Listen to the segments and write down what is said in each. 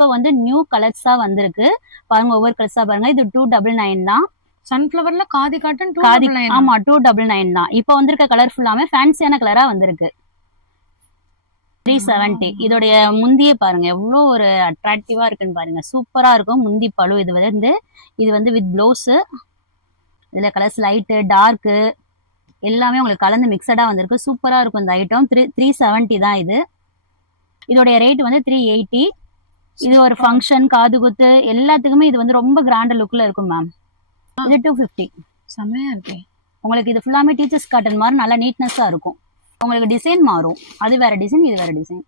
இப்போ வந்து நியூ கலர்ஸா வந்திருக்கு பாருங்க. ஒவ்வொரு கலர்ஸா பாருங்க. இது 299 தான். சன்ஃபிளவர்ல காதி காட்டன் காதி ஆமா 299 தான். இப்போ வந்திருக்க கலர் ஃபுல்லாமே ஃபேன்சியான கலரா வந்திருக்கு. 370. இதோடைய முந்தியே பாருங்க எவ்வளோ ஒரு அட்ராக்டிவா இருக்குன்னு பாருங்க. சூப்பரா இருக்கும் முந்தி பழு. இது வந்து வித் ப்ளவுஸ். இதுல கலர்ஸ் லைட்டு டார்க்கு எல்லாமே உங்களுக்கு கலந்து மிக்சடா வந்திருக்கு. சூப்பரா இருக்கும் இந்த ஐட்டம். 370 தான் இது. இதோடைய ரேட் வந்து 380. இது ஒரு ஃபங்க்ஷன் காது குத்து எல்லாத்துக்குமே இது வந்து ரொம்ப கிராண்ட் லுக்ல இருக்கும் மேம். இது 250. செமையா இருக்கு. உங்களுக்கு இது ஃபுல்லாமே டீச்சர்ஸ் காட்டன் மாதிரி நல்லா நீட்னஸா இருக்கும். உங்களுக்கு டிசைன் மாறும். அது வேற டிசைன், இது வேற டிசைன்.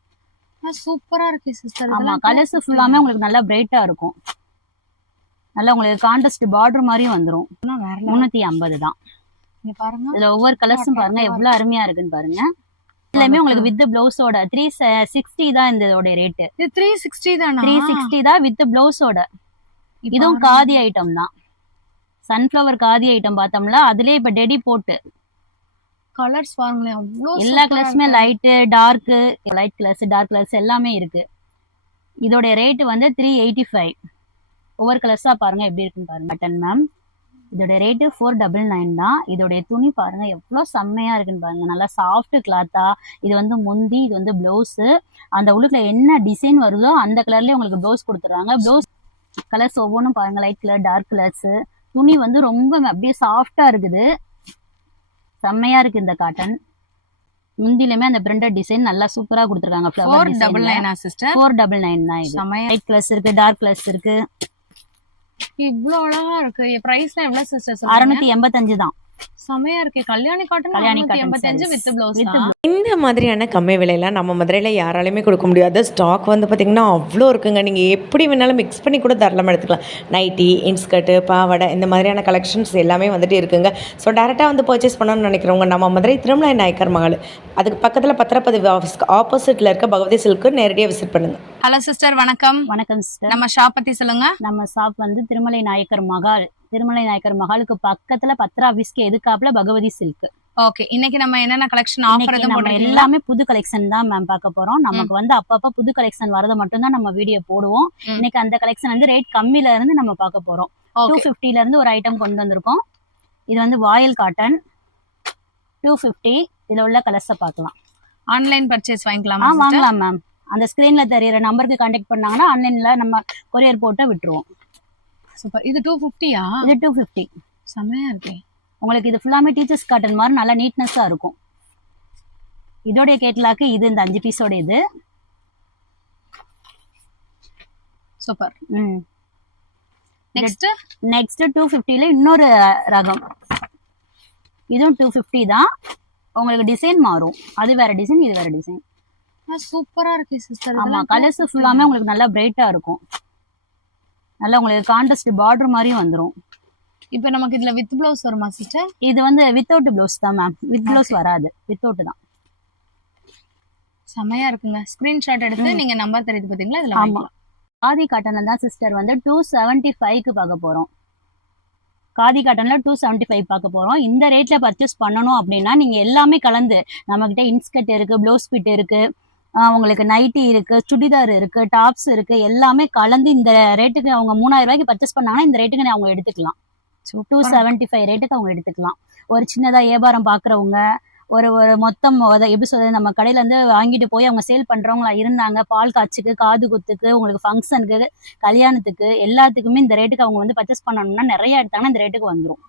சூப்பரா இருக்கு சிஸ்டர். ஆமா கலர்ஸ் ஃபுல்லாமே உங்களுக்கு நல்லா பிரைட்டா இருக்கும். நல்லா உங்களுக்கு கான்ட்ராஸ்ட் பார்டர் மாதிரியும் வந்துரும். 350 தான். நீங்க பாருங்க. இதுல ஒவ்வொரு கலர்ஸும் பாருங்க எவ்வளவு அருமையா இருக்குன்னு பாருங்க. எல்லாமே உங்களுக்கு வித் பிளவுஸோட 360 தான் இதோட ரேட். இது 360 தானா? 360 தான் வித் பிளவுஸோட. இதுவும் காதி ஐட்டம் தான். சன்ஃபிளவர் காதி ஐட்டம் பார்த்தோம்ல, அதுலயே இப்ப டெடி போட்டு கலர்ஸ் பாருங்களேன். அவ்வளோ எல்லா கலர்ஸுமே light dark, light colours dark colours எல்லாமே இருக்கு. இதோட ரேட் வந்து 385. ஒவ்வொரு கலர்ஸா பாருங்க எப்படி இருக்குன்னு பாருங்க. பட்டன் மேம் இதோட ரேட்டு 499 தான். இதோடைய துணி பாருங்க எவ்வளோ செம்மையா இருக்குன்னு பாருங்க. நல்லா சாஃப்ட் கிளாத்தா. இது வந்து முந்தி, இது வந்து பிளவுஸ். அந்த உள்ளுக்குள்ள என்ன டிசைன் வருதோ அந்த கலர்லயே உங்களுக்கு பிளவுஸ் கொடுத்துறாங்க. பிளவுஸ் கலர்ஸ் ஒவ்வொன்றும் பாருங்க. Light colour dark colours. துணி வந்து ரொம்ப அப்படியே சாஃப்டா இருக்குது. செம்மையா இருக்கு இந்த காட்டன். முந்திலுமே அந்த பிரிண்டட் டிசைன் நல்லா சூப்பரா கொடுத்துருக்காங்க. 499 சிஸ்டர். 499 தான் இது. லைட் கலர்ஸ் இருக்கு, டார்க் கலர்ஸ் இருக்கு. இவ்ளோ அழகா இருக்கு. பிரைஸ்லாம் எவ்வளவு சிஸ்டர்? 685 தான். செமையா இருக்கு. Kalyani cotton 685 with blouse. இந்த மாதிரியான கம்மி விலையெல்லாம் நம்ம மதுரையில் யாராலையுமே கொடுக்க முடியாது. ஸ்டாக் வந்து பார்த்திங்கன்னா அவ்வளோ இருக்குங்க. நீங்கள் எப்படி வேணாலும் மிக்ஸ் பண்ணி கூட தாராளமாக எடுத்துக்கலாம். நைட்டி, இன்ஸ்கர்ட்டு, பாவாடை இந்த மாதிரியான கலெக்ஷன்ஸ் எல்லாமே வந்துட்டு இருக்குங்க. ஸோ டேரெக்டாக வந்து பர்ச்சேஸ் பண்ணணும்னு நினைக்கிறவங்க நம்ம மதுரை திருமலை நாயக்கர் மஹால், அதுக்கு பக்கத்தில் பத்திரப்பதிவு ஆஃபீஸ்க்கு ஆப்போசிட்டில் இருக்க பகவதி சில்க்கு நேரடியாக விசிட் பண்ணுங்கள். ஹலோ சிஸ்டர், வணக்கம். வணக்கம் சிஸ்டர். நம்ம ஷாப் பற்றி சொல்லுங்க. நம்ம ஷாப் வந்து திருமலை நாயக்கர் மஹால். திருமலை நாயக்கர் மஹாலுக்கு பக்கத்துல பத்ரா ஆபீஸ்க்கு எதுக்காப்புல பகவதி சில்க். ஓகே, இன்னைக்கு நம்ம என்னென்ன கலெக்ஷன் ஆஃபர் எல்லாமே புது கலெக்ஷன் தான் மேம் பார்க்க போறோம். நமக்கு வந்து அப்பப்ப புது கலெக்ஷன் வரத மட்டும் தான் நம்ம வீடியோ போடுவோம். இன்னைக்கு அந்த கலெக்ஷன் வந்து ரேட் கம்மில இருந்து நம்ம பார்க்க போறோம். 250ல இருந்து ஒரு ஐட்டம் கொண்டு வந்திருக்கோம். இது வந்து வாயில் காட்டன் 250. இதுல உள்ள கலர்ஸை பார்க்கலாம். ஆன்லைன் பர்ச்சேஸ் வாங்கிக்கலாமா? வாங்கலாம் மேம். அந்த ஸ்கிரீன்ல தெரியற நம்பருக்கு கான்டாக்ட் பண்ணாங்கன்னா ஆன்லைன்ல நம்ம கொரியர் போட்டு விட்டுருவோம். சூப்பர். இது 250யா? இது 250. செமையா இருக்கு. உங்களுக்கு இது ஃபுல்லாமே டீச்சர்ஸ் காட்டன் மாதிரி நல்லா நீட்னஸா இருக்கும். இதோடைய கேட்லாக்கு இது இந்த 5 பீஸோட இது. சூப்பர். நெக்ஸ்ட் 250ல இன்னொரு ரகம். இதுவும் 250 தான். உங்களுக்கு டிசைன் மாறும். அது வேற டிசைன், இது வேற டிசைன். சூப்பரா இருக்கு சிஸ்டர். ஆமா கலர்ஸ் ஃபுல்லாமே உங்களுக்கு நல்லா பிரைட்டா இருக்கும். நல்லா உங்களுக்கு கான்ட்ராஸ்ட் பார்டர் மாதிரியும் வந்துரும். இப்போ நமக்கு இதுல வித் ப்ளவுஸ் வருமா சிஸ்டர்? இது வந்து வித்தவுட் ப்ளவுஸ் தான் மேம். வித் ப்ளவுஸ் வராது, வித்தவுட் தான். செமையா இருக்குங்க. ஸ்கிரீன்ஷாட் எடுத்து நீங்க நம்பர் தெரியுது பாத்தீங்களா இதுல. ஆமா காதி காட்டன் தான் சிஸ்டர் வந்து 275க்கு பார்க்க போறோம். காதி காட்டன்ல 275 பார்க்க போறோம். இந்த ரேட்ல பர்ச்சேஸ் பண்ணணும் அப்படின்னா நீங்க எல்லாமே கலந்து நம்ம கிட்ட இன்ஸ்கர்ட் இருக்கு, ப்ளவுஸ் பிட் இருக்கு, உங்களுக்கு நைட்டி இருக்கு, சுடிதார் இருக்கு, டாப்ஸ் இருக்கு, எல்லாமே கலந்து இந்த ரேட்டுக்கு அவங்க 3000 ரூபாய்க்கு பர்ச்சேஸ் பண்ணாங்கன்னா இந்த ரேட்டுக்கு அவங்க எடுத்துக்கலாம். 275 ரேட்டுக்கு அவங்க எடுத்துக்கலாம். ஒரு சின்னதா வியாபாரம் பாக்குறவங்க, ஒரு மொத்தம் எப்படி சொல்றது, நம்ம கடையில இருந்து வாங்கிட்டு போய் அவங்க சேல் பண்றவங்களா இருந்தாங்க, பால் காய்ச்சுக்கு, காது குத்துக்கு, உங்களுக்கு ஃபங்க்ஷனுக்கு, கல்யாணத்துக்கு எல்லாத்துக்குமே இந்த ரேட்டுக்கு அவங்க வந்து பர்ச்சேஸ் பண்ணணும்னா நிறைய எடுத்தாங்கன்னா இந்த ரேட்டுக்கு வந்துடும்.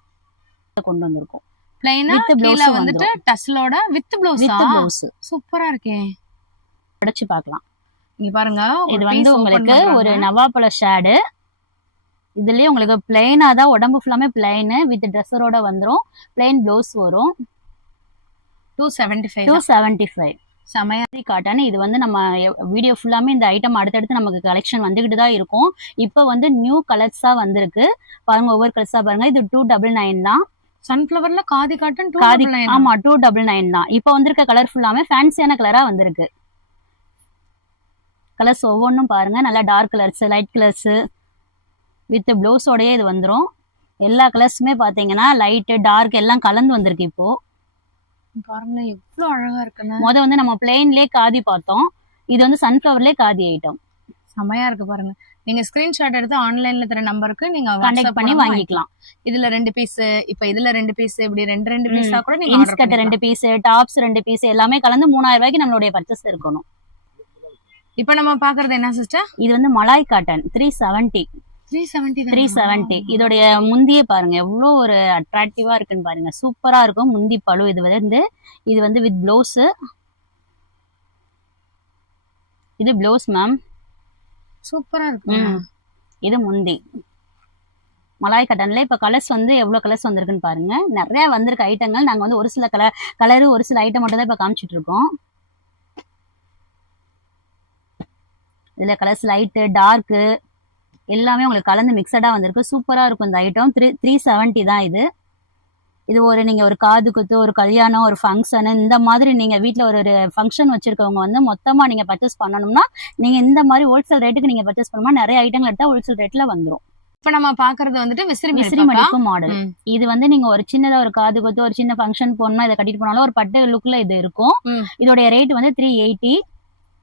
கொண்டு வந்திருக்கோம். பிளைனா கீழ வந்துட்டு டஸ்லோட வித் ப்ளவுஸ். சூப்பரா இருக்கே. அடைச்சு பார்க்கலாம். இங்க பாருங்க. இது வந்து உங்களுக்கு ஒரு நவாப்பழ ஷேடு. இதுலயே உங்களுக்கு பிளைனா தான், உடம்பு ஃபுல்லாமே பிளைன் வித் ட்ரெஸ்ஸரோட வந்துரும். பிளைன் ப்ளவுஸ் வரும். 275. செமையா காட்டன். இது வந்து நம்ம வீடியோ ஃபுல்லாமே இந்த ஐட்டம் அடுத்தடுத்து நமக்கு கலெக்ஷன் வந்துகிட்டு தான் இருக்கும். இப்போ வந்து நியூ கலர்ஸா வந்திருக்கு பாருங்க. ஒவ்வொரு கலர்ஸா பாருங்க. இது 299 தான். சன்ஃபிளவர்ல காதி காட்டன் காதி. ஆமா 299 தான். இப்போ வந்திருக்க கலர் ஃபுல்லாமே ஃபேன்சியான கலரா வந்திருக்கு. கலர்ஸ் ஒவ்வொன்றும் பாருங்க. நல்லா dark colours, light colours with ப்ளவுஸோடயே இது வந்துடும். எல்லா கலர்ஸுமே பார்த்தீங்கன்னா லைட்டு டார்க் எல்லாம் கலந்து வந்திருக்கு. இப்போ பாருங்க எவ்வளோ அழகா இருக்குன்னு. வந்து நம்ம பிளெயின்லேயே காதி பார்த்தோம். இது வந்து சன்ஃப்ளவர்லேயே காதி ஐட்டம். செமையா இருக்கு பாருங்க. நீங்க ஸ்கிரீன்ஷாட் எடுத்து ஆன்லைன்ல தர நம்பருக்கு நீங்க கான்டாக்ட் வாட்ஸ்அப் பண்ணி மூலமா வாங்கிக்கலாம். இதுல 2 பீஸ், இப்ப இதுல 2 பீஸ், இப்படி 2 பீஸா கூட நீங்க ஆர்டர் இன்ஸ்கர்ட் 2 பண்ணிக்கலாம். பீஸ், டாப்ஸ் 2 பீஸ் எல்லாமே கலந்து 3000 ரூபாய்க்கு நம்மளுடைய பர்ச்சேஸ் இருக்கணும். இப்ப நம்ம பாக்குறது என்ன சிஸ்டர்? இது வந்து மலாய் காட்டன் 370. 370 இதோடைய முந்தியே பாருங்க எவ்வளோ ஒரு அட்ராக்டிவா இருக்குன்னு பாருங்க. சூப்பரா இருக்கும் முந்தி பழு. இது வந்து வித் ப்ளவுஸ். இது ப்ளவுஸ் மேம். சூப்பரா இருக்கு. இது முந்தி. மலாய் கட்டன்ல இப்ப கலர்ஸ் வந்து எவ்வளவு கலர்ஸ் வந்திருக்குன்னு பாருங்க. நிறைய வந்திருக்க ஐட்டங்கள். நாங்க வந்து ஒரு சில கலரு ஒரு சில ஐட்டம் மட்டும் தான் இப்ப காமிச்சிட்டு இருக்கோம். இதுல கலர்ஸ் லைட்டு டார்க்கு எல்லாமே உங்களுக்கு கலந்து மிக்சடா வந்திருக்கு. சூப்பரா இருக்கும் இந்த ஐட்டம். 370 தான் இது. இது நீங்க ஒரு காது குத்து, ஒரு கல்யாணம், ஒரு ஃபங்க்ஷன், இந்த மாதிரி நீங்க வீட்டில் ஒரு ஃபங்க்ஷன் வச்சிருக்கவங்க வந்து மொத்தமா நீங்க பர்ச்சேஸ் பண்ணணும்னா நீங்க இந்த மாதிரி ஹோல்சேல் ரேட்டுக்கு நீங்க பர்ச்சேஸ் பண்ணணும்னா நிறைய ஐட்டங்கள் எடுத்தா ஹோல்சேல் ரேட்ல வந்துடும். இப்ப நம்ம பாக்குறது வந்துட்டு விசிறி மடிப்பு மாடல். இது வந்து நீங்க ஒரு சின்னதா ஒரு காது குத்து, ஒரு சின்ன ஃபங்க்ஷன் போனா இதை கட்டிட்டு போனாலும் ஒரு பட்டு லுக்ல இது இருக்கும். இதோடைய ரேட் வந்து 380.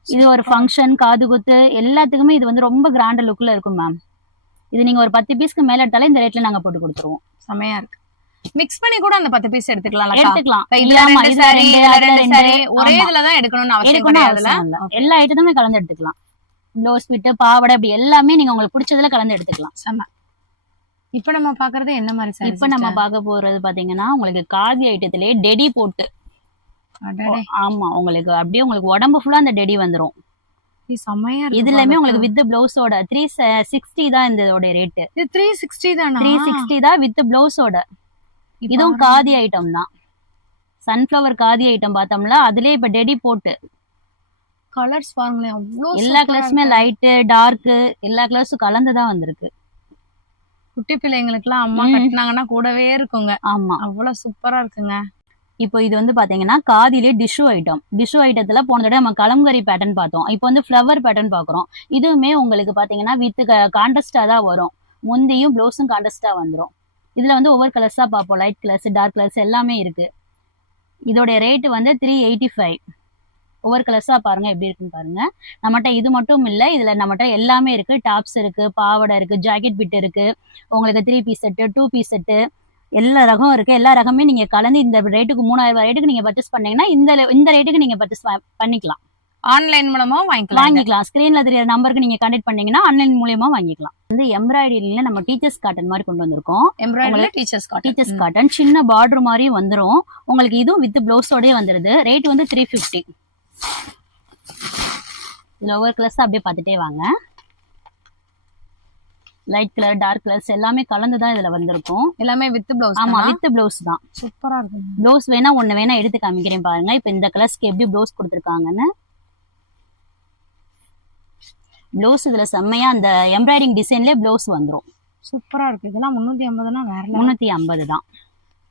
இது ஒரு ஃபங்க்ஷன், காது குத்து எல்லாத்துக்குமே இது வந்து ரொம்ப கிராண்ட் லுக்ல இருக்கும் மேம். இது நீங்க ஒரு 10 பீஸ்க்கு மேல எடுத்தாலே இந்த ரேட்ல நாங்க போட்டு கொடுத்துருவோம். செமையா இருக்கு. மிக்ஸ் பண்ணி கூட அந்த 10 பீஸ் எடுத்துக்கலாம். ஒரே இதுல தான் எடுக்கணும்னு அவசியம் கிடையாதுல. எல்லா ஐட்டமுமே கலந்து எடுத்துக்கலாம். ப்ளவுஸ் பிட், பாவாடை அப்படி எல்லாமே நீங்க உங்களுக்கு பிடிச்சதுல கலந்து எடுத்துக்கலாம். செம. இப்ப நம்ம பாக்குறது என்ன மாதிரி சார்? இப்ப நம்ம பார்க்க போறது பாத்தீங்கன்னா உங்களுக்கு காதி ஐட்டத்திலேயே டெடி போட்டு. ஆமா, உங்களுக்கு அப்படியே உங்களுக்கு உடம்பு ஃபுல்லா அந்த டெடி வந்துரும். இதுலயுமே உங்களுக்கு வித் பிளவுஸோட 360 தான் இதோட ரேட். இது 360 தானா? 360 தான் வித் பிளவுஸோட. இதுவும் காதி ஐட்டம் தான். சன்ஃப்ளவர் காதி ஐட்டம் பார்த்தோம்ல, அதுலயே இப்ப டெடி போட்டு. கலர்ஸ் பாருங்களேன், அவ்வளோ எல்லா கலர்ஸுமே லைட்டு டார்க்கு எல்லா கலர்ஸும் கலந்துதான் வந்திருக்கு. குட்டி பிள்ளைங்களுக்கு எல்லாம் அம்மா கட்டினாங்கன்னா கூடவே இருக்குங்க. ஆமா, அவ்வளவு சூப்பரா இருக்குங்க. இப்போ இது வந்து பாத்தீங்கன்னா காதிலே டிஷ்யூ ஐட்டம். டிஷ்யூ ஐட்டத்துல போன தடவை நம்ம கலம்கரி பேட்டர்ன் பார்த்தோம். இப்போ வந்து ஃப்ளவர் பேட்டர்ன் பாக்குறோம். இதுவுமே உங்களுக்கு பாத்தீங்கன்னா வித் கான்ட்ராஸ்டா தான் வரும். முந்தியும் ப்ளவுஸும் கான்ட்ராஸ்டா வந்துடும். இதுல வந்து ஒவ்வொரு கலர்ஸா பார்ப்போம். லைட் கலர்ஸ், டார்க் கலர்ஸ் எல்லாமே இருக்கு. இதோடைய ரேட் வந்து 385. ஒவ்வொரு கலர்ஸா பாருங்க எப்படி இருக்குன்னு பாருங்க. நம்மகிட்ட இது மட்டும் இல்லை, இதுல நம்மகிட்ட எல்லாமே இருக்கு. டாப்ஸ் இருக்கு, பாவாடை இருக்கு, ஜாக்கெட் பிட் இருக்கு, உங்களுக்கு 3 பீஸ் செட்டு, 2 பீஸ் செட்டு, எல்லா ரகம் இருக்கு. எல்லா ரகமே நீங்க கலந்து இந்த ரேட்டுக்கு 3000 ரேட்டுக்கு நீங்க பர்ச்சேஸ் பண்ணீங்கன்னா இந்த ரேட்டுக்கு நீங்க பர்ச்சேஸ் பண்ணிக்கலாம். ஆன்லைன் மூலமா வாங்கிக்கலாம். ஸ்கிரீன்ல தெரியற நம்பருக்கு நீங்க கான்டாக்ட் பண்ணீங்கன்னா ஆன்லைன் மூலமா வாங்கிக்கலாம். வந்து எம்ப்ராய்டரியில நம்ம டீச்சர்ஸ் காட்டன் மாதிரி கொண்டு வந்திருக்கோம். டீச்சர்ஸ் காட்டன் சின்ன பார்டர் மாதிரி வந்துரும். உங்களுக்கு இதுவும் வித் பிளவுஸோடய வந்துருது. ரேட் வந்து 350. இதுல ஒவ்வொரு கிளாஸ் அப்படியே பார்த்துட்டே வாங்க. லைட் கலர், டார்க் கலர்ஸ் எல்லாமே கலந்துதான் இதுல வந்திருக்கும். எல்லாமே வித் பிளவுஸ். ஆமா, வித் பிளவுஸ் தான். சூப்பரா இருக்கு. பிளவுஸ் வேணா எடுத்து காமிக்கிறேன் பாருங்க. இப்ப இந்த கலர்ஸ்க்கு எப்படி பிளவுஸ் கொடுத்துருக்காங்கன்னு. பிளவுஸ் இதுல செம்மையா அந்த எம்ப்ராய்டிங் டிசைன்லயே பிளவுஸ் வந்துரும். சூப்பரா இருக்கு. இதெல்லாம் 350னா வேற 350 தான்.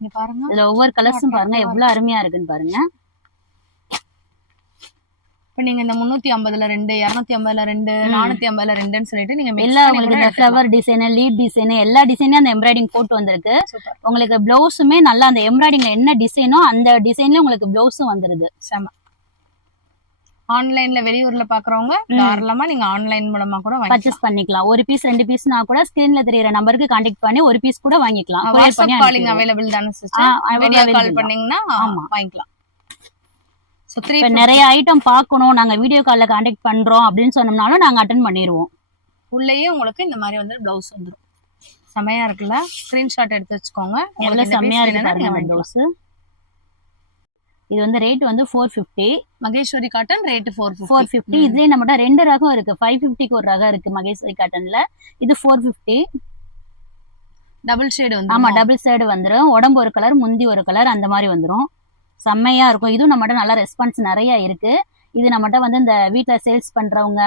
நீங்க பாருங்க, இதுல ஒவ்வொரு கலர்ஸும் பாருங்க எவ்வளவு அருமையா இருக்குன்னு பாருங்க. நீங்க இந்த 350ல 2, 250ல 2, 450ல 2ன்னு சொல்லிட்டு நீங்க எல்லா உங்களுக்கு இந்த ஃப்ளவர் டிசைன், லீப் டிசைன் எல்லா டிசைனும் அந்த எம்ப்ராய்டிங் போட்டு வந்திருக்கு. உங்களுக்கு பிளவுஸுமே நல்லா அந்த எம்ப்ராய்டிங்ல என்ன டிசைனோ அந்த டிசைன்ல உங்களுக்கு பிளவுஸும் வந்துருது. செம. ஆன்லைன்ல வெளியூர்ல பாக்குறவங்க தாராளமா நீங்க ஆன்லைன் மூலமா கூட பர்ச்சேஸ் பண்ணிக்கலாம். ஒரு பீஸ் 2 பீஸ்னா கூட ஸ்கிரீன்ல தெரியற நம்பருக்கு கான்டாக்ட் பண்ணி ஒரு பீஸ் கூட வாங்கிக்கலாம். வாட்ஸ்அப் காலிங் அவைலபிள் தானே சிஸ்டர்? வீடியோ கால் பண்ணீங்கன்னா வாங்கிக்கலாம். நிறைய ஐட்டம் பார்க்கணும், நாங்க வீடியோ கால்ல கான்டாக்ட் பண்றோம் அப்படின்னு சொன்னோம்னாலும் நாங்க அட்டெண்ட் பண்ணிடுவோம். உள்ளேயே உங்களுக்கு இந்த மாதிரி வந்து பிளவுஸ் வந்துடும். செமையா இருக்குல்ல? ஸ்கிரீன்ஷாட் எடுத்து வச்சுக்கோங்க. எவ்வளவு செமையா இருக்கு பாருங்க பிளவுஸ். இது வந்து ரேட் வந்து 450. Maheswari cotton rate 450. இதுலயே நம்மகிட்ட 2 ரகம் இருக்கு. 550க்கு ஒரு ரகம் இருக்கு மகேஸ்வரி காட்டன்ல. இது 450. டபுள் ஷேட் வந்து. ஆமா, டபுள் ஷேட் வந்துரும். உடம்பு ஒரு கலர், முந்தி ஒரு கலர், அந்த மாதிரி வந்துரும். செம்மையா இருக்கும். இதுவும் நம்மகிட்ட நல்ல ரெஸ்பான்ஸ் நிறைய இருக்கு. இது நம்மகிட்ட வந்து இந்த வீட்டுல சேல்ஸ் பண்றவங்க,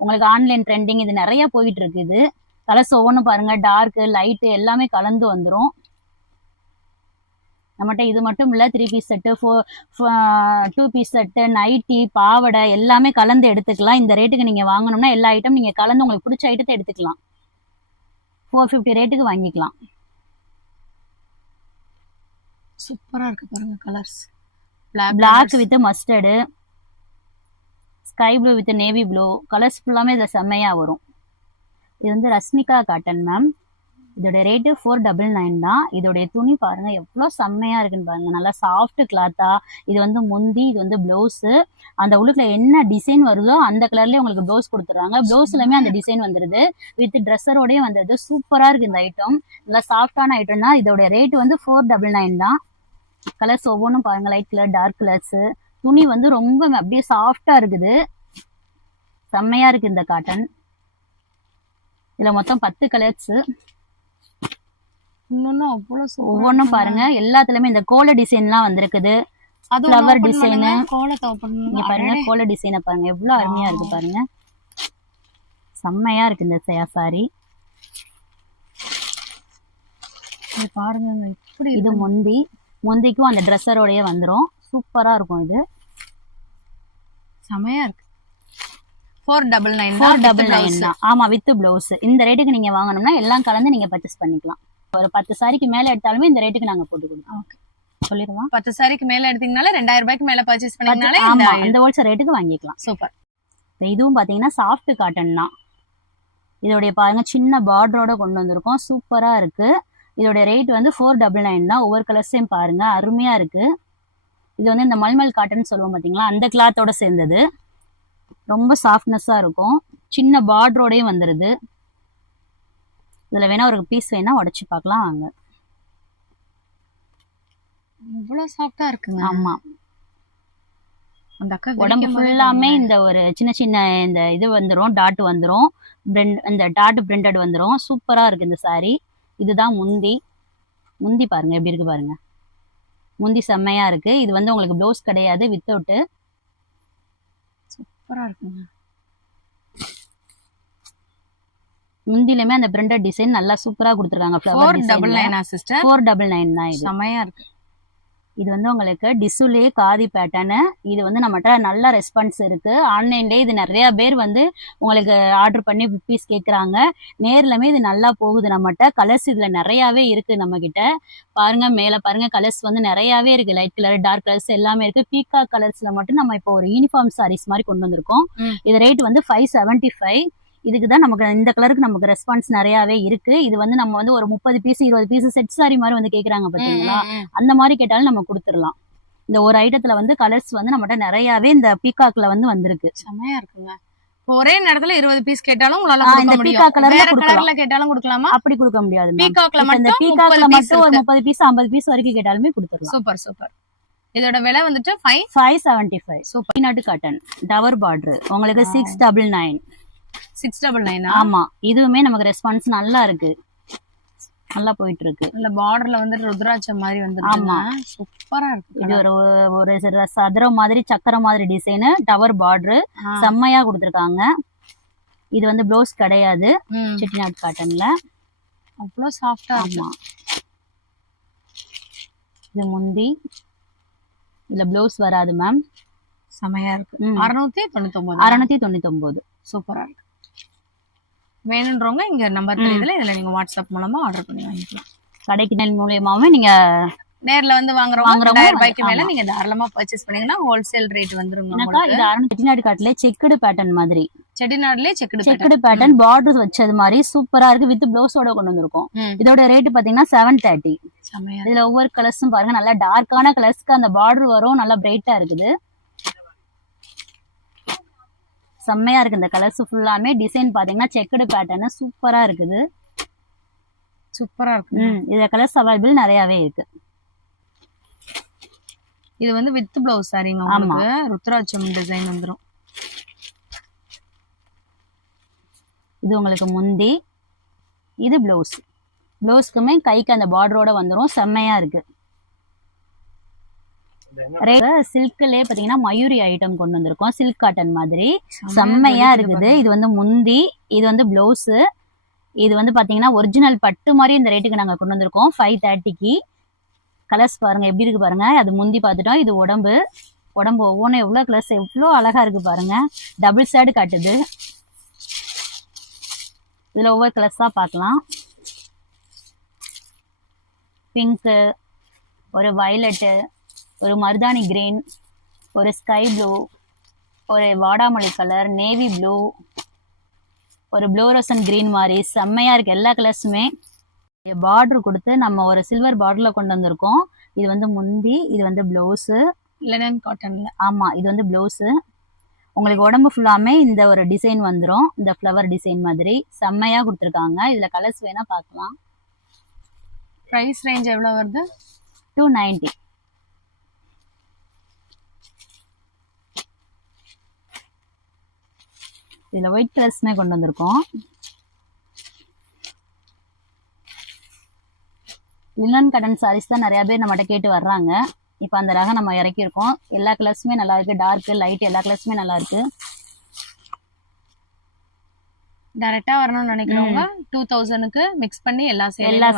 உங்களுக்கு ஆன்லைன் ட்ரெண்டிங் இது நிறைய போயிட்டு இருக்கு. இது கலர்ஸ் ஒவ்வொன்றும் பாருங்க, டார்க் லைட் எல்லாமே கலந்து வந்துரும். நம்மகிட்ட இது மட்டும் இல்ல, 3 piece set, 2 piece set, nightie, பாவாடை எல்லாமே கலந்து எடுத்துக்கலாம். இந்த ரேட்டுக்கு நீங்க வாங்கணும்னா எல்லா ஐட்டம் நீங்க கலந்து உங்களுக்கு பிடிச்ச ஐட்டத்தை எடுத்துக்கலாம். 450 ரேட்டுக்கு வாங்கிக்கலாம். சூப்பரா இருக்கு பாருங்க colours. Black with mustard, sky blue with navy blue colours ஃபுல்லாமே இதில் செம்மையாக வரும். இது வந்து ரஷ்மிகா காட்டன் மேம். இதோட ரேட்டு 499 தான். இதோடைய துணி பாருங்க எவ்வளோ செம்மையாக இருக்குன்னு பாருங்க. நல்லா சாஃப்ட் கிளாத்தா. இது வந்து முந்தி, இது வந்து ப்ளவுஸு. அந்த உள்ளுக்குள்ள என்ன டிசைன் வருதோ அந்த கலர்லேயே உங்களுக்கு ப்ளவுஸ் கொடுத்துட்றாங்க. ப்ளவுஸ்லையுமே அந்த டிசைன் வந்துடுது, வித் ட்ரெஸ்ஸரோடய வந்துடுது. சூப்பராக இருக்குது இந்த ஐட்டம். நல்லா சாஃப்டான ஐட்டம் தான். இதோட ரேட் வந்து 499 தான். கலர்ஸ் ஒவ்வொன்றும் பாருங்க, லைட் கலர், டார்க் கலர்ஸு. துணி வந்து ரொம்ப அப்படியே சாஃப்டாக இருக்குது, செம்மையாக இருக்குது இந்த காட்டன். இதில் மொத்தம் 10 கலர்ஸு. இன்னொன்னும் அவ்வளோ ஒவ்வொன்றும் பாருங்க, எல்லாத்துலயுமே இந்த கோல டிசைன்லாம் வந்திருக்குது. ஃப்ளவர் டிசைனு இங்க பாருங்க, கோல டிசைனை பாருங்க எவ்வளோ அருமையா இருக்கு பாருங்க. செம்மையா இருக்கு இந்த சாரி. பாருங்க இப்படி இது முந்தி, முந்திக்கும் அந்த ட்ரெஸ்ஸரோடய வந்துடும். சூப்பரா இருக்கும். இது செம்மையா இருக்கு. 499 தான். ஆமா, வித் பிளவுஸ். இந்த ரேட்டுக்கு நீங்க வாங்கணும்னா எல்லாம் கலந்து நீங்க பர்ச்சேஸ் பண்ணிக்கலாம். ஒரு 10 சாரிக்கு மேல எடுத்தாலுமே இந்த ரேட்டுக்கு நாங்க போட்டு கொடுப்போம். ஓகே, சொல்லிடுவோம். 10 சாரிக்கு மேல எடுத்தீங்கனால 2000 ரூபாய்க்கு மேல பர்ச்சேஸ் பண்ணீங்கனாலே ஆமா, இந்த ஹோல்சேல் ரேட்டுக்கு வாங்கிக்கலாம். சூப்பர். இதுவும் பாத்தீங்கன்னா சாஃப்ட் காட்டன் தான். இதோடைய பாருங்க சின்ன பார்டரோட கொண்டு வந்திருக்கோம். சூப்பரா இருக்கு. இதோட ரேட் வந்து 499 தான். ஒவ்வொரு கலர்ஸையும் பாருங்க, அருமையா இருக்கு. இது வந்து இந்த மல்மல் காட்டன் சொல்லுவோம் பாத்தீங்களா, அந்த கிளாத்தோட சேர்ந்தது. ரொம்ப சாஃப்ட்னஸா இருக்கும். சின்ன பார்டரோடையும் வந்துருது. இதுல வேணா ஒரு பீஸ் வேணா உடைச்சு பார்க்கலாம் வாங்க. இவ்வளவு சாஃப்டா இருக்குங்க. ஆமா, அந்த அக்கா உடம்பு ஃபுல்லாமே இந்த ஒரு சின்ன சின்ன இந்த இது வந்துரும், டாட் வந்துரும், இந்த டாட் பிரிண்டட் வந்துரும். சூப்பரா இருக்கு இந்த சாரி. இதுதான் முந்தி. முந்தி பாருங்க எப்படி இருக்கு பாருங்க. முந்தி செம்மையா இருக்கு. இது வந்து உங்களுக்கு ப்ளவுஸ் கிடையாது, வித்தவுட். சூப்பரா இருக்குங்க. முந்திலுமே அந்த பிரிண்டட் டிசைன் நல்லா சூப்பரா கொடுத்துருக்காங்க. 499 சிஸ்டர். 499 தான். இது செம்மையா இருக்கு. இது வந்து உங்களுக்கு டிசுலே காதி பேட்டர்னு. இது வந்து நம்மகிட்ட நல்ல ரெஸ்பான்ஸ் இருக்கு. ஆன்லைன்லேயே இது நிறைய பேர் வந்து உங்களுக்கு ஆர்டர் பண்ணி பீஸ் கேட்குறாங்க. நேர்லமே இது நல்லா போகுது நம்மகிட்ட. கலர்ஸ் இதில் நிறையாவே இருக்கு நம்மக்கிட்ட. பாருங்க, மேலே பாருங்க, கலர்ஸ் வந்து நிறையாவே இருக்கு. லைட் கலர், டார்க் கலர்ஸ் எல்லாமே இருக்கு. பீக்கா கலர்ஸ்ல மட்டும் நம்ம இப்போ ஒரு யூனிஃபார்ம் சாரீஸ் மாதிரி கொண்டு வந்திருக்கோம். இது ரேட் வந்து 575. இதுக்கு தான் நமக்கு இந்த கலருக்கு நமக்கு ரெஸ்பான்ஸ் நிறையாவே இருக்கு. இது வந்து நம்ம வந்து ஒரு 30 பீஸ் 20 பீஸ் செட் சாரி மாதிரி வந்து கேட்குறாங்க பார்த்தீங்களா, அந்த மாதிரி கேட்டாலும் நம்ம கொடுத்துடலாம். இந்த ஒரு ஐட்டத்துல வந்து கலர்ஸ் வந்து நம்மகிட்ட நிறையாவே இந்த பீகாக்ல வந்து வந்திருக்கு. செம்மையா இருக்குங்க. ஒரே நேரத்துல 20 பீஸ் கேட்டாலும் உங்களால கொடுக்க முடியும். பீகாக் கலர்ல வேற கலர்ல கேட்டாலும் கொடுக்கலாமா? அப்படி கொடுக்க முடியாது. பீகாக்ல இந்த மட்டும் பீகாக்ல மட்டும் ஒரு 30 பீஸ் 50 பீஸ் வரைக்கும் கேட்டாலுமே கொடுத்துடலாம். Super super. இதோட விலை வந்துட்டு 575. சூப்பர். நாட்டு காட்டன் டவர் பார்டர் உங்களுக்கு 699. 699. ஆமா, இதுவுமே நமக்கு ரெஸ்பான்ஸ் நல்லா இருக்கு, நல்லா போயிட்டு இருக்கு. நல்ல பார்டர்ல வந்து ருத்ராட்சம் மாதிரி வந்து. ஆமா, சூப்பரா இருக்கு. இது ஒரு சதுரம் மாதிரி சக்கரம் மாதிரி டிசைனு, டவர் பார்டர் செம்மையா கொடுத்துருக்காங்க. இது வந்து ப்ளவுஸ் கிடையாது, செட்டிநாட் காட்டன்ல. அவ்வளோ சாஃப்டா. ஆமா, இது முந்தி. இதுல ப்ளவுஸ் வராது மேம். செமையா இருக்கு. 699. 699. சூப்பரா இருக்கு. வேணுன்றவங்க இங்க நம்பர் தெரியுதுல, இதுல நீங்க வாட்ஸ்அப் மூலமா ஆர்டர் பண்ணி வாங்கிக்கலாம். கடைக்கு மூலியமாவே நீங்க நேர்ல வந்து வாங்குறவங்க 2000 ரூபாய்க்கு மேல நீங்க தாராளமா பர்ச்சேஸ் பண்ணீங்கன்னா ஹோல்சேல் ரேட் வந்துருங்க. இது செட்டிநாடு காட்டுல செக்குடு பேட்டர்ன் மாதிரி, செட்டிநாடுலயே செக்குடு பேட்டர்ன் பார்டர் வச்சது மாதிரி சூப்பரா இருக்கு. வித் ப்ளவுஸோட கொண்டு வந்திருக்கோம். இதோட ரேட் பாத்தீங்கன்னா 730. இதுல ஒவ்வொரு கலர்ஸும் பாருங்க, நல்லா டார்க்கான கலர்ஸ்க்கு அந்த பார்டர் வரும், நல்லா பிரைட்டா இருக்குது. செம்மையா இருக்கு இந்த கலர்ஸ் ஃபுல்லாமே. டிசைன் பாத்தீங்கன்னா செக்குடு பேட்டர்ன் சூப்பரா இருக்குது. சூப்பரா இருக்கு. இதுல கலர்ஸ் அவைலபிள் நிறையவே இருக்கு. இது வந்து வித் பிளவுஸ் சாரிங்க. உங்களுக்கு ருத்ராட்சம் டிசைன் வந்துரும். இது உங்களுக்கு முந்தி, இது பிளவுஸ். பிளவுஸ்க்குமே கைக்கு அந்த பார்டரோட வந்துரும். செம்மையா இருக்கு. சில்க்லயே பாத்தீங்கன்னா மயூரி ஐட்டம் கொண்டு வந்திருக்கோம். சில்க் காட்டன் மாதிரி செம்மையா இருக்குது. இது வந்து முந்தி, இது வந்து பிளவுஸ். இது வந்து பாத்தீங்கன்னா ஒரிஜினல் பட்டு மாதிரி இந்த ரேட்டுக்கு நாங்க கொண்டு வந்திருக்கோம் 530க்கு. கலர்ஸ் பாருங்க எப்படி இருக்கு பாருங்க. அது முந்தி பார்த்துட்டோம். இது உடம்பு. உடம்பு ஒவ்வொன்றும் எவ்வளோ கலர்ஸ் எவ்வளோ அழகா இருக்கு பாருங்க. டபுள் சைடு காட்டுது. இதுல ஒவ்வொரு கலர்ஸா பார்க்கலாம். பிங்க்கு, ஒரு வயலட்டு, ஒரு மருதாணி கிரீன், ஒரு ஸ்கை ப்ளூ, ஒரு வாடாமல்லி கலர், நேவி ப்ளூ, ஒரு ப்ளூரோசன் கிரீன் மாதிரி செம்மையா இருக்கு. எல்லா கலர்ஸுமே பார்டர் கொடுத்து நம்ம ஒரு சில்வர் பார்டர்ல கொண்டு வந்திருக்கோம். இது வந்து முந்தி, இது வந்து ப்ளவுஸு. லினன் காட்டன்ல. ஆமா, இது வந்து ப்ளவுஸு. உங்களுக்கு உடம்பு ஃபுல்லாமே இந்த ஒரு டிசைன் வந்துடும். இந்த ஃப்ளவர் டிசைன் மாதிரி செம்மையா கொடுத்துருக்காங்க. இதுல கலர்ஸ் வேணா பார்க்கலாம். பிரைஸ் ரேஞ்ச் எவ்வளவு வருது? 290. இதுல ஒயிட் கலர்ஸ்மே கொண்டு வந்திருக்கோம். லினன் காட்டன் சாரீஸ் தான் நிறைய பேர் நம்மகிட்ட கேட்டு வர்றாங்க. இப்போ அந்த ரகம் நம்ம இறக்கியிருக்கோம். எல்லா கலர்ஸுமே நல்லா இருக்கு. டார்க், லைட் எல்லா கலர்ஸுமே நல்லா இருக்கு. டைரக்டா வரணும்னு நினைக்கிறவங்க 2000க்கு மிக்ஸ் பண்ணி எல்லா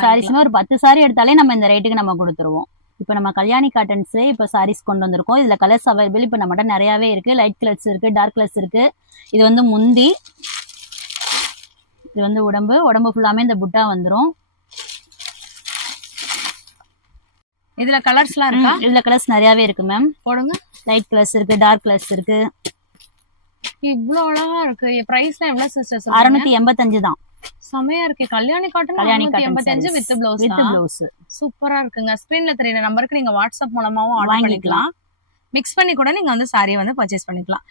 சாரீஸுமே ஒரு 10 சாரி எடுத்தாலே நம்ம இந்த ரேட்டுக்கு நம்ம கொடுத்துருவோம். இப்போ நம்ம கல்யாணி காட்டன்ஸ் இப்போ சாரீஸ் கொண்டு வந்திருக்கோம். இதுல கலர்ஸ் அவைலபிள் இப்போ நம்மகிட்ட நிறையாவே இருக்கு. லைட் கலர்ஸ் இருக்கு, டார்க் கலர்ஸ் இருக்கு. இது வந்து முந்தி, இது வந்து உடம்பு ஃபுல்லாமே இந்த புட்டா வந்துடும். இதுல கலர்ஸ்லாம் இருக்கா? இதுல கலர்ஸ் நிறையவே இருக்கு மேம். போடுங்க. லைட் கலர்ஸ் இருக்கு, டார்க் கலர்ஸ் இருக்கு. இவ்ளோ அழகா இருக்கு. பிரைஸ்லாம் எவ்வளவு சிஸ்டர்? 685 தான். செமையா இருக்கு. Kalyani cotton 685 with blouse. With blouse சூப்பரா இருக்குங்க. ஸ்கிரீன்ல தெரியுற நம்பருக்கு நீங்க வாட்ஸ்அப் மூலமாவும் ஆர்டர் பண்ணிக்கலாம். மிக்ஸ் பண்ணி கூட நீங்க வந்து சாரியை வந்து பர்ச்சேஸ் பண்ணிக்கலாம்.